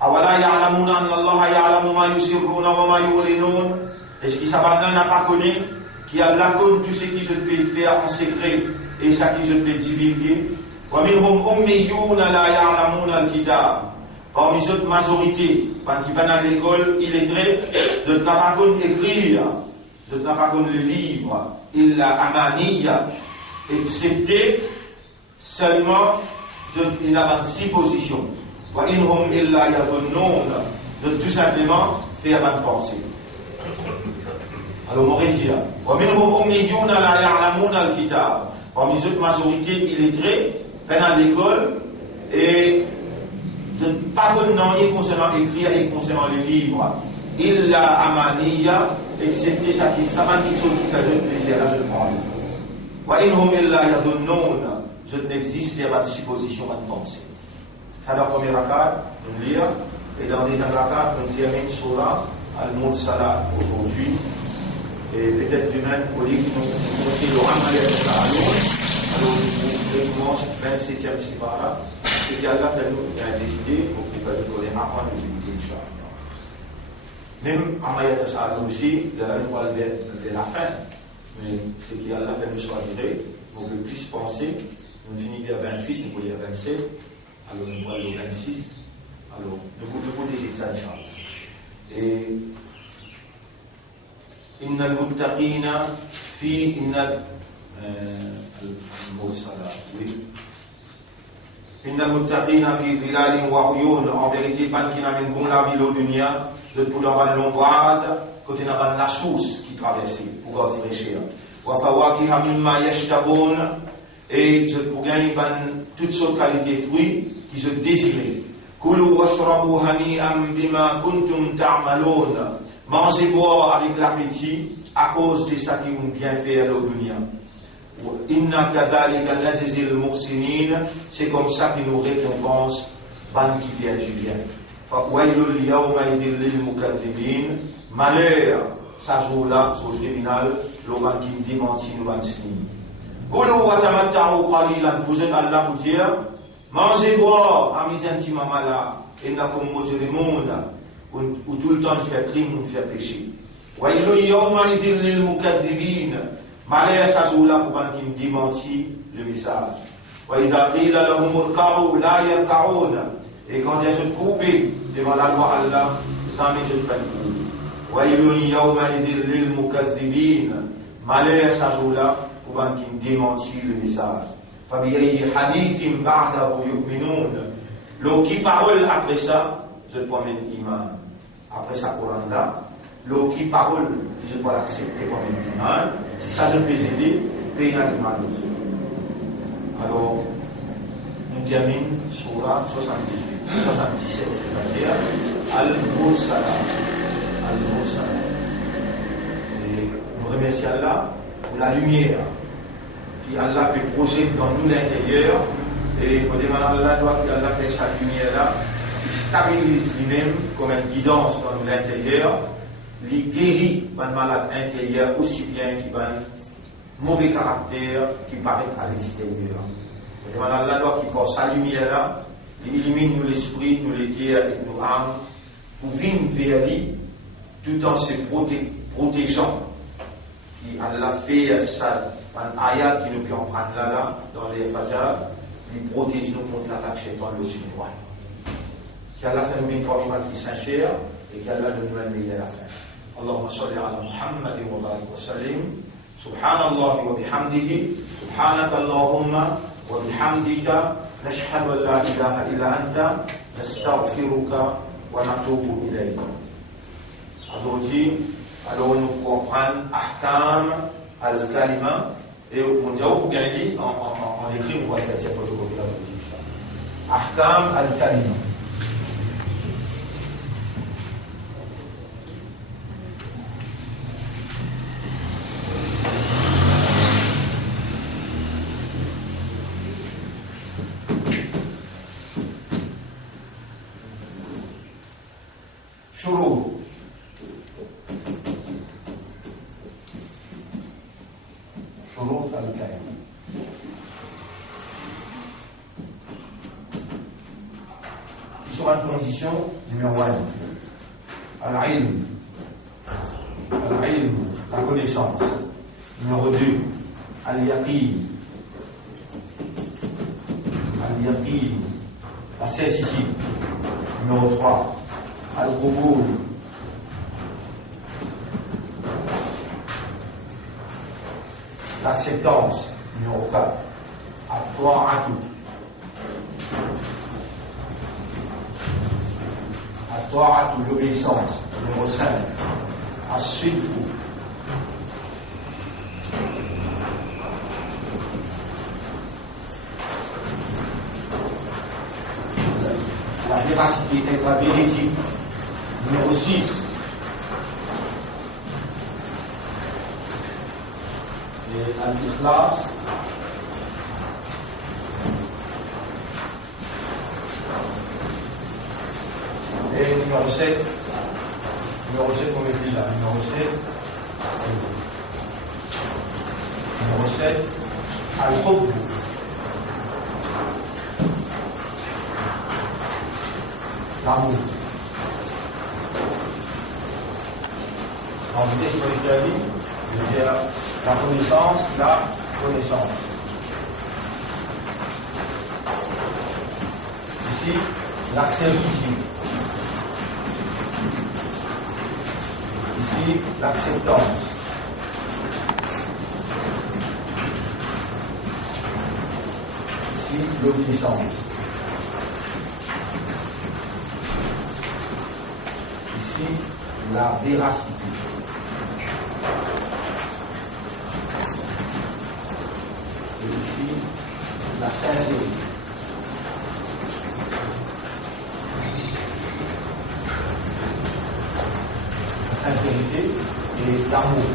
Awala ya'lamuna anna Allah ya'lamu ma yusirruna wa ma yu'linun. Est-ce qu'il n'a pas connu qu'Allah connaît tout ce qui se peut faire en secret et ça qui se peut divulguer? Wa minhum ummiyuna la ya'lamuna al-kitab. Parmi les autres majorités, quand ils viennent à l'école illettrés, je ne pas connu écrire, je ne pas connu le livre, illa amaniya, excepté seulement, il n'a pas de supposition. Wa inhum illa yadhunnun, de tout simplement faire une pensée. Alors on résume. Wa minhum ummiyuna la ya'lamuna al-kitab. Parmi les autres majorités illettrés, viennent à l'école et je ne pas connais concernant écrire et concernant les livres. Illa amaniya, excepté ça qui m'a dit chose qui fait plaisir, là je prends. Wa inhum illa yadhunnun, je n'existe pas de supposition, pas de pensée. Ça dans le premier rakat, nous lire, et dans le deuxième rakat, nous termine Surah Al-Mursalat aujourd'hui. Et peut-être demain, au livre, nous montrer le Ramal et alors nous commence 27e Sibara. C'est qu'Allah fait nous décider pour qu'il fasse connaître avant de nous dire. Même en Mayat Sa'ad aussi, nous parlons de la fin, mais c'est qu'Allah fait nous choisir pour le plus penser. Nous finissons à 28, nous pouvons à 27, alors nous parlons au 26, alors nous pouvons décider ça, Inch'Allah. Et إن المتقين في إن المتقين في ظلال وعيون. En vérité, pas qui n'a une bonne la ville au dunya, de pour avoir l'ombrage, côté n'a la source qui traverse pour rafraîchir. Wa fawakiha mimma yashtahun, et je pour gagner toutes sortes de qualités fruits qui se désirent. Kulu washrabu hani'an bima kuntum ta'malun. Mangez boire avec l'appétit à cause de ça qui vous bien fait à l'Odunia. Inna kadhalika najzil muhsinin, c'est comme ça qu'il nous récompense, ban qui fait du bien. Fa wailul yawma idhil lil mukaththibin, malheur, ça jour-là, sur le tribunal, l'homme qui démentit nous van signer. Kulu wa tamatta'u qalilan, vous êtes Allah pour dire, mangez boire, amis intimement malades, innakum mujrimun. Ou tout le temps je fais crime ou je fais péché. وَإِلُّ يَوْمَئِذٍ لِلْمُكَذِّبِينَ Malheur ça joue là pour qui démentit le message. وَإِذَا قِيلَ لَهُمُ ارْكَعُوا لَا يَرْكَعُونَ Et quand ils se courbent devant la loi Allah, sans mettre de peine. وَإِلُّ يَوْمَئِذٍ لِلْمُكَذِّبِينَ Malheur ça joue là pour qui démentit le message. فَبِأَيِّ حَدِيثٍ بَعْدَهُ يُؤْمِنُونَ L'eau qui parole après ça, je peux mettre iman. Après ça, Coran là, l'eau qui parole, je peux l'accepter comme un iman. Si ça je peux aider, payer un iman aussi. Alors, on termine sur la 78, 77, c'est-à-dire Al-Mursala. Al-Mursala. Et nous remercions Allah pour la lumière qui Allah fait projeter dans nous l'intérieur. Et on demande à Allah qu'Allah fait sa lumière là, il stabilise lui-même comme une guidance dans nous l'intérieur, il guérit un malade intérieur aussi bien qu'il va un mauvais caractère qui paraît à l'extérieur. On demande à Allah qui porte sa lumière là, il élimine nous l'esprit, nous les cœurs et nos âmes pour venir vers lui tout en se protégeant. Qui Allah fait ça, un ayat qui nous peut en prendre là dans les Fajr. Il protège nous contre l'attaque chez toi, le sud-ouest. Qu'Allah fait nous une parole qui est sincère et qu'Allah nous donne une meilleure fin. Allahumma salli ala Muhammad wa barik wa sallim. Subhanallah wa bihamdihi. Subhanaka Allahumma wa bihamdika. Nashhadu an la ilaha illa anta. Nastaghfiruka wa natubu ilayka. Aujourd'hui, alors nous comprenons Ahkam al-Kalima. Et on dit au Gagné, en écrit, on va faire cette photocopie là tout Ahkam al-Kalima. Shurur. شروط الكلمة qui sera une condition numéro 1 al-ilm, la connaissance. Numéro 2 al-yaqin, la certitude. Numéro 3 al-qubul, l'acceptance. Numéro 4 at-ta'atu, l'obéissance. Numéro 5 as-sidqu, la véracité, être la vérité. Numéro 6 al-ikhlas, et numéro 7 on écrit là, numéro 7 al-hubb, l'amour. En vitesse spirituelle, je veux dire la connaissance. Ici, la certitude. Ici, l'acceptance. Ici, l'obéissance. Ici, la véracité. Et ici, la sincérité. La sincérité et l'amour.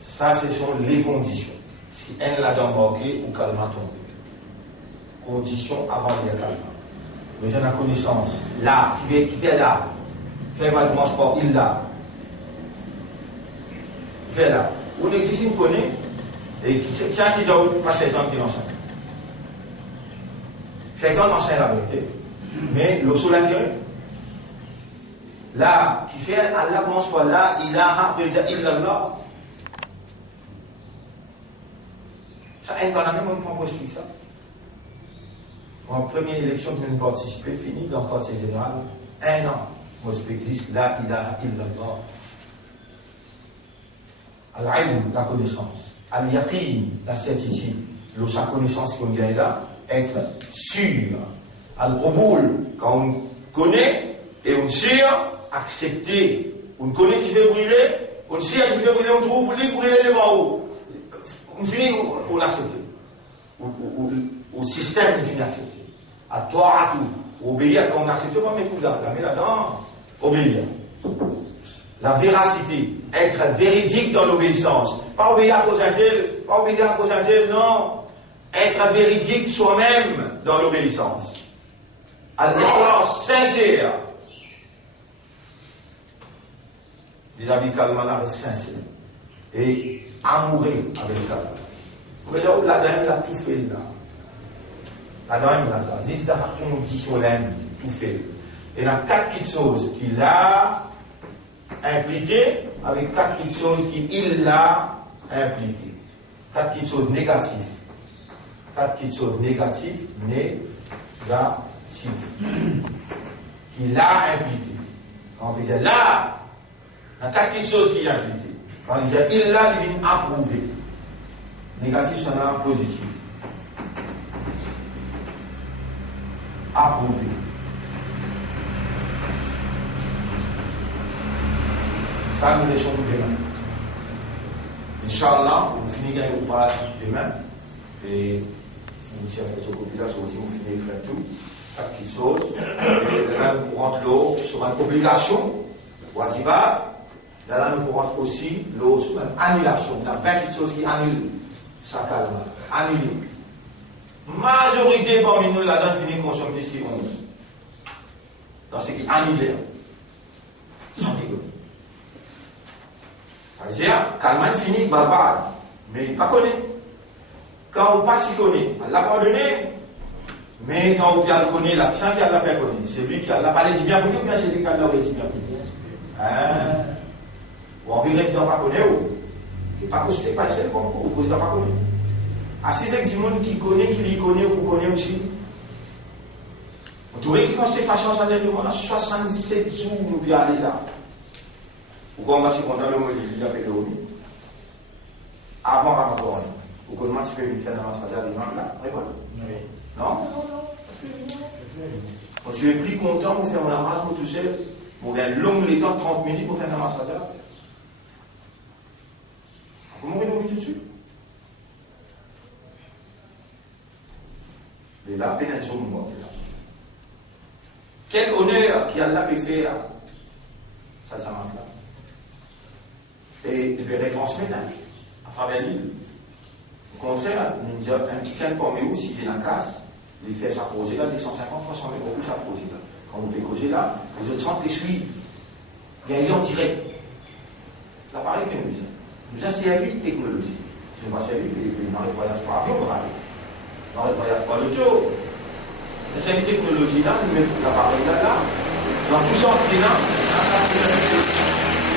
Ça, ce sont les conditions. Si elle l'a marqué ou calma tombé. Conditions avant le calma. Mais j'ai la connaissance. Là, qui fait là. Fait mal commence par il là. Fait là. On existe une connaît, et qui a qui dit pas Shaitan qui l'enseigne. Shaitan enseigne la vérité. Mais le seul intérêt, là, qui fait, Allah commence par là, ilaha illallah. Ça aide dans la même on prescrit ça. En première élection que nous participé, fini dans le Conseil général, 1 an. Moi, ce qui existe, la ilaha illallah. Al-ilm, la connaissance. Al-yaqin, la certitude. Sa connaissance qu'on gagne là, être sûr. Al-qaboul, quand on connaît et on sait accepter. On connaît qui fait brûler, on sait qui fait brûler, on trouve, on brûler les barreaux. On finit, on l'accepte. Au système, on finit accepter. À toi, à tout. Obéir, quand on n'accepte pas, mais tout là, la met là-dedans, obéir. La véracité, être véridique dans l'obéissance. Pas obéir à cause d'un tel, pas obéir à cause d'un tel, non. Être véridique soi-même dans l'obéissance. Al-ikhlas, sincère. Les habits calmants reste sincère. Et amoureux avec le calme. Mais là, la dame, elle a tout fait là. La dame, là, juste dans la condition là, tout fait. Et il y a 4 petites choses qu'il a impliquées avec 4 petites choses qu'il l'a impliquées. 4 petites choses négatives. 4 petites choses négatives, qu'il a impliquées. Quand on disait là, il y a 4 petites choses qu'il a impliquées. Quand on disait il l'a, il vient approuver. Négatif, c'est un positif. Approuvé. Ça, nous laissons demain. Inch'Allah, on finit gagner ou pas demain. Et on tient photocopie là, aussi, on finit de faire tout. 4 petites choses. Et là, nous courons l'eau sur une obligation. Waziba. Là, nous courons aussi l'eau sur une annulation. Il y a 20 petites choses qui annulent. Ça calme. Annulé. Majorité parmi nous là-dedans finit consommer ce qui 11. Dans ce qui annule. Sans rigoler. Ça veut dire, Kalman finit barbare. Mais il ne pas connaît. Quand on ne pas s'y connaît, elle l'a pardonné. Mais quand on le connaît, là, c'est qui l'a fait connaître. C'est lui qui l'a parlé du bien pour lui ou bien c'est lui qui l'a dit bien pour lui. Ou on reste dans pas connaître. C'est pas que c'est pas celle qu'on ne pas connaître. À ces exemples qui connaît, qui les connaît ou connaît aussi. Vous trouvez que quand c'est pas chance à dire, on a 67 jours nous puis aller là. Pourquoi on va se content le mot de la pédologie? Avant Ramadan. Vous connaissez ce que vous faites dans la salle d'imam là? Non? On se fait plus content pour faire un namaz pour tout seul. Pour un long temps, 30 minutes pour faire un namaz. Comment on est tout de suite? Mais la péninsule morte là. Quel honneur qui Allah fait faire ça marque là. Et il peut retransmettre à travers l'île. Au contraire, un week-end pour nous, s'il est dans la casse, il fait sa projet là, des 150, 300 000 euros sa projet là. Quand vous décausez là, les autres centres les suivent. Il y a un lien direct. L'appareil que nous a servi de technologie. Si nous pas servi, dans les voyages par avion, dans les voyages par l'auto. Nous avons une technologie là, nous mettons l'appareil là, dans tout centre là,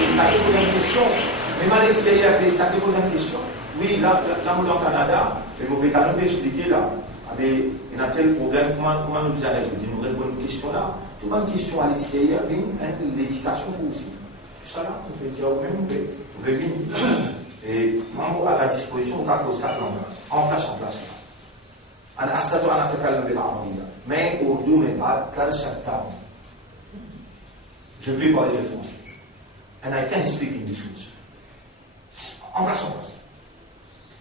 il a posé une question. Même à l'extérieur, il a posé une question. Oui, là, on est au Canada, et vous pouvez nous expliquer là. Il y a tel problème, comment nous allons résoudre? Nous répondons une question là. Toute une question à l'extérieur, l'éducation pour aussi. Ça là, vous pouvez dire vous-même, vous pouvez venir. Et moi, à la disposition, on a posé 4 langues. En place. أنا أستطيع أن أتكلم بالعربية mais Urdu mais pas car septembre. Je peux parler le français. And I can speak English also. En place.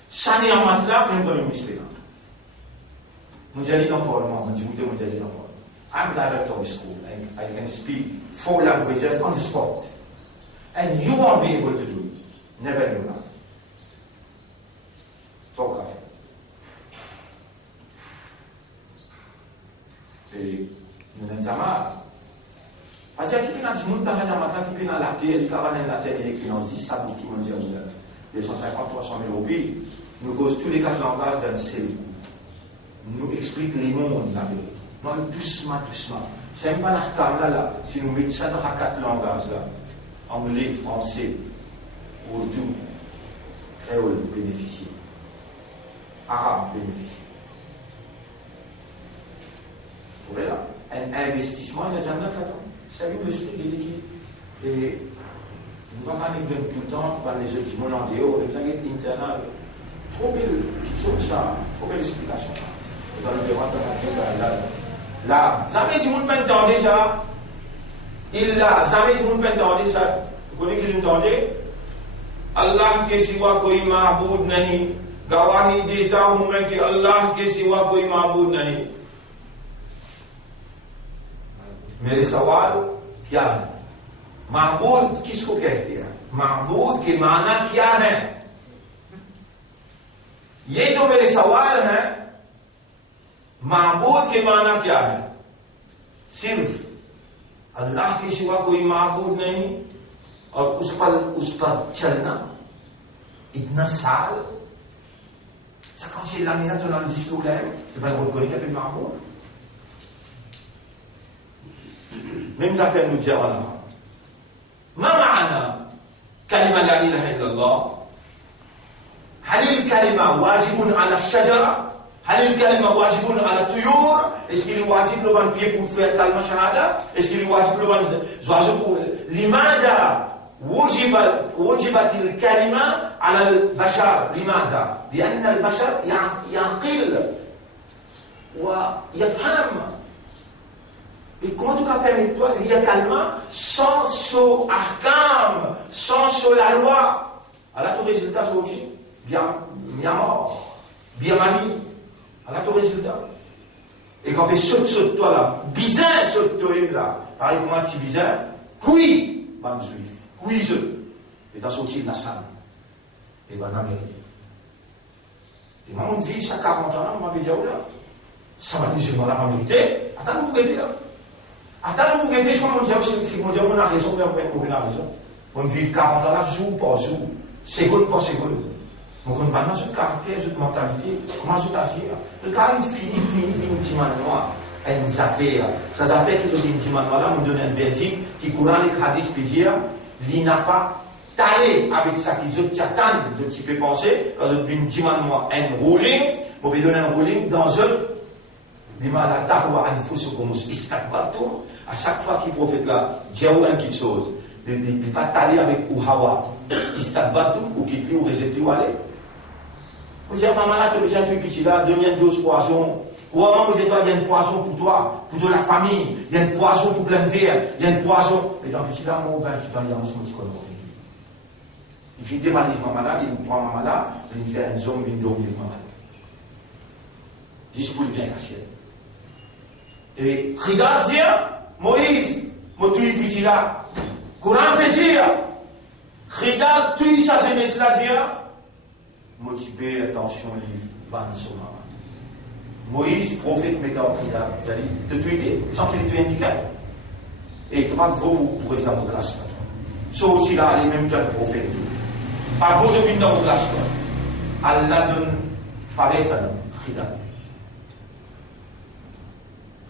Ça n'est en matelas, même dans le ministère. Moi j'ai dit dans le Parlement, moi j'ai dit dans le Parlement. I'm director of school. I can speak 4 languages on the spot. And you won't be able to do it. Never in your life. Talk of it. Et nous n'avons jamais. Parce qu'il y a quelqu'un qui parlent un matin qui peut dans la terre, qui caravane la terre et qui finance 10 sacs qui mondial, 250, 300 000 roupies, nous cause tous les quatre langages d'un seul coup. Nous explique les mondes là. Non, doucement, doucement. C'est même pas l'arcane là, si nous mettons ça dans quatre langages là, anglais, français, ourdou, créole bénéficie, arabe bénéficie. Vous voyez là, un investissement, il n'y a jamais là-dedans. C'est lui l'esprit de l'équipe. Et nous allons pas tout le temps par les autres mondes en dehors, les gens internals. Trop belle, ça, trop belle explication. Dans le débat de la là, jamais du monde peut entendre ça. Il a jamais du monde peut entendre ça. Vous connaissez qui l'entendez? Allah ke siwa koi ma'bud nahi. गवाही देता हूं मैं कि अल्लाह के सिवा कोई माबूद नहीं। मेरे सवाल क्या है? माबूद किसको कहते हैं? माबूद के माना क्या है? ये जो मेरे सवाल है, माबूद के माना क्या है? सिर्फ अल्लाह के सिवा कोई माबूद नहीं और उस पर चलना इतना साल ça quand c'est la minute dans le discours là, tu vas le reconnaître avec Mahmoud. Même ça fait nous dire voilà. ما معنى كلمة لا إله إلا الله؟ هل الكلمة واجب على الشجرة؟ هل الكلمة واجب على الطيور؟ Est-ce qu'il est واجب le ban pied pour faire كلمة شهادة؟ Est-ce qu'il est واجب le ban oiseau pour لماذا وجبت الكلمة على البشر؟ لماذا؟ لأن البشر يعقل ويفهم. Et comment tu vas permettre il y a calme sans ce ahkam, sans ce la loi. Alors ton résultat c'est aussi bien mort, bien mani. Alors ton résultat. Et quand tu sautes toi là, bizarre saute toi là, par exemple tu bizarre, oui, ban juif. Oui, et dans ce qui est la salle, et bien, en Amérique. Et moi, on dit, ça 40 ans, on m'a dit, là, ça va musulman la vérité. Attends, vous regardez là. Attends, vous regardez, je crois que si mon Dieu, on a raison, on a raison. On vit 40 ans là, jour par jour, seconde par seconde. Donc, on va dans ce caractère, cette mentalité, comment se tasser. Quand il finit, dimanche, une affaire. Ces affaires qui sont des dimanche là, on donne un verdict qui courant les hadiths plaisir. Il n'a pas talé avec ça qu'ils ont attendent, je peux penser, quand on dit moi un ruling, on peut donner un ruling dans un, à chaque fois qu'il prophète là, Dieu a quelque chose, il n'est pas talé avec Uhawa, Istakbatum, ou qu'il dit ou rejeté ou aller. Vous dites, maman là, tu as besoin de là, donne une dose poison. Comment vous dites, il y a une poison pour toi, pour de la famille, il y a une poison pour plein de verre, il y a une poison. Et donc, si là, moi, je suis dans l'alliance, je suis il fait dévaliser ma malade, il prend ma malade, il fait un zombie, il dormit ma malade. Juste pour le bien caché. Et regarde, Moïse, moi, tu es ici là, courant plaisir. Regarde, tu es sa jeunesse là, motivé, attention, livre, 20 sur ma malade. Moïse, prophète, mettait en prière, c'est-à-dire de tuer, sans qu'il ait tué indiqué. Et comment vous pour rester dans votre classe? Sauf aussi là, les mêmes cas de prophète. Pas vous de dans votre classe. Allah donne faveur, ça donne. Khida.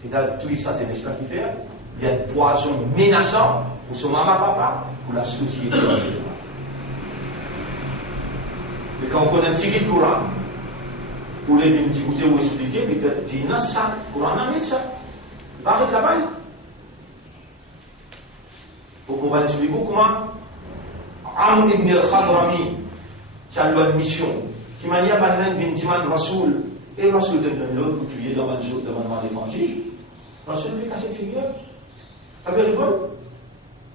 Khida, tout ça, c'est l'islam qui fait. Il y a un poison menaçant pour son maman, papa, pour la société. Et quand on connaît un petit guide courant, ou les difficultés ou expliquer, mais il y a ça, Coran a ça. Parlez là-bas. Donc on va expliquer comment Amr ibn al-Khadrami, qui a une mission, qui m'a dit à Banan bin Timan Rasoul, et Rasoul de l'autre, pour tuer devant l'évangile. Rasoul fait casser de figure. Avec le bon,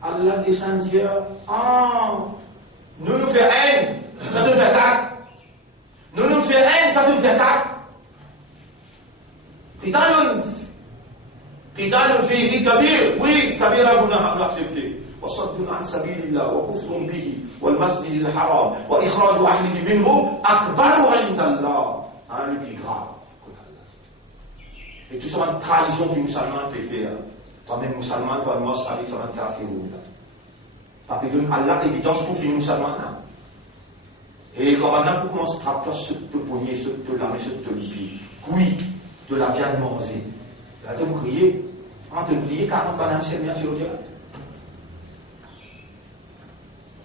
Allah descend dire, nous fait haine, nous nous fait tac. Nous nous faisons haine quand nous faisons tac. Qital fihi kabir. Oui, kabir a accepté. وصد عن سبيل الله وكفر به والمسجد الحرام وإخراج أهله منه أكبر عند الله. Le plus grave. Et tout ça, une trahison du musulman te fait. Toi-même musulman, toi, moi, avec ça, un kafir. Parce que donne Allah évidence pour finir ça maintenant. Et quand maintenant pour commencer à trapper ce te pogner, ce te lamer, ce te lier, oui, de la viande mangée. Là, tu me crier, en te crier 40 bananes sur le direct.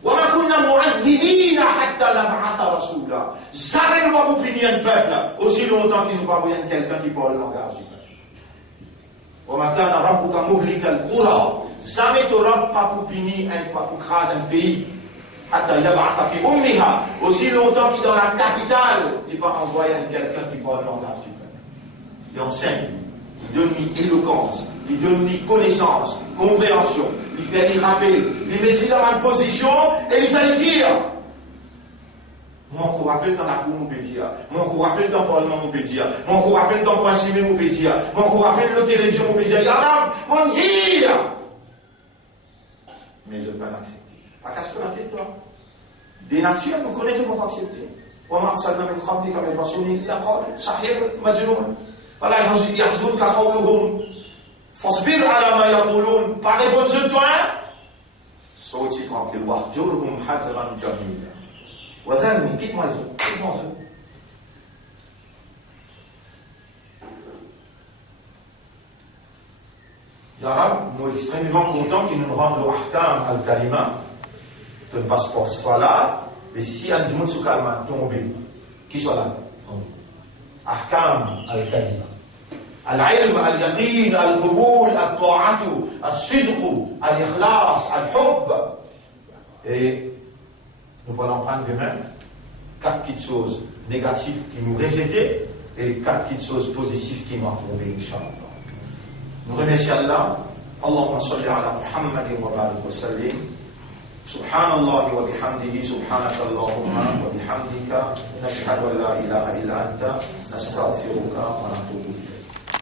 وما كنا معذبين حتى نبعث رسولا. Jamais nous ne pouvons punir un peuple aussi longtemps qu'il nous va envoyer quelqu'un qui parle le langage du peuple. وما كان ربك مهلك القرى. Jamais tu n'auras pas pour punir pour craser un pays. حتى يبعث في أمها. Aussi longtemps qu'il dans la capitale, il va envoyer quelqu'un qui parle le langage du peuple. Il enseigne, il donne une éloquence, il donne une connaissance, compréhension. Il fait les rappels, il met dans la position et il fait le dire. Moi, on rappelle dans la cour, mon plaisir. Moi, on rappelle dans le parlement, mon plaisir. Moi, on rappelle dans le principe, mon plaisir. Moi, on rappelle dans la télévision, mon plaisir. Yarab, mon dire. Mais je ne peux pas l'accepter. Pas qu'à ce que la tête, toi. Des natures, vous connaissez, vous ne pouvez pas accepter. وما أرسلنا من قبلك من رسول إلا قال ساحر مجنون فلا يحزنك قولهم فاصبر على ما يقولون. Pas répondre de toi. Sorti tranquille. واهجرهم هجرا جميلا. وذرني quitte-moi eux. Quitte-moi eux. Ya Rab, nous extrêmement contents qu'ils nous rendent le ahkam al-kalima. Que le passeport soit là. Mais si un dimanche sous kalima tombé, qui soit là? Ahkam al-kalima. العلم اليقين القبول الطاعة الصدق الإخلاص الحب. Et nous allons prendre demain 4 petites choses négatives qui nous résétaient et 4 petites choses positives qui nous approuvent, Inch'Allah. Nous remercions Allah. Allahumma salli ala Muhammadin wa barik wa sallim. Subhanallah wa bihamdihi subhanaka Allahumma wa bihamdika nashhadu an la ilaha illa anta nastaghfiruka wa natubu ilayk.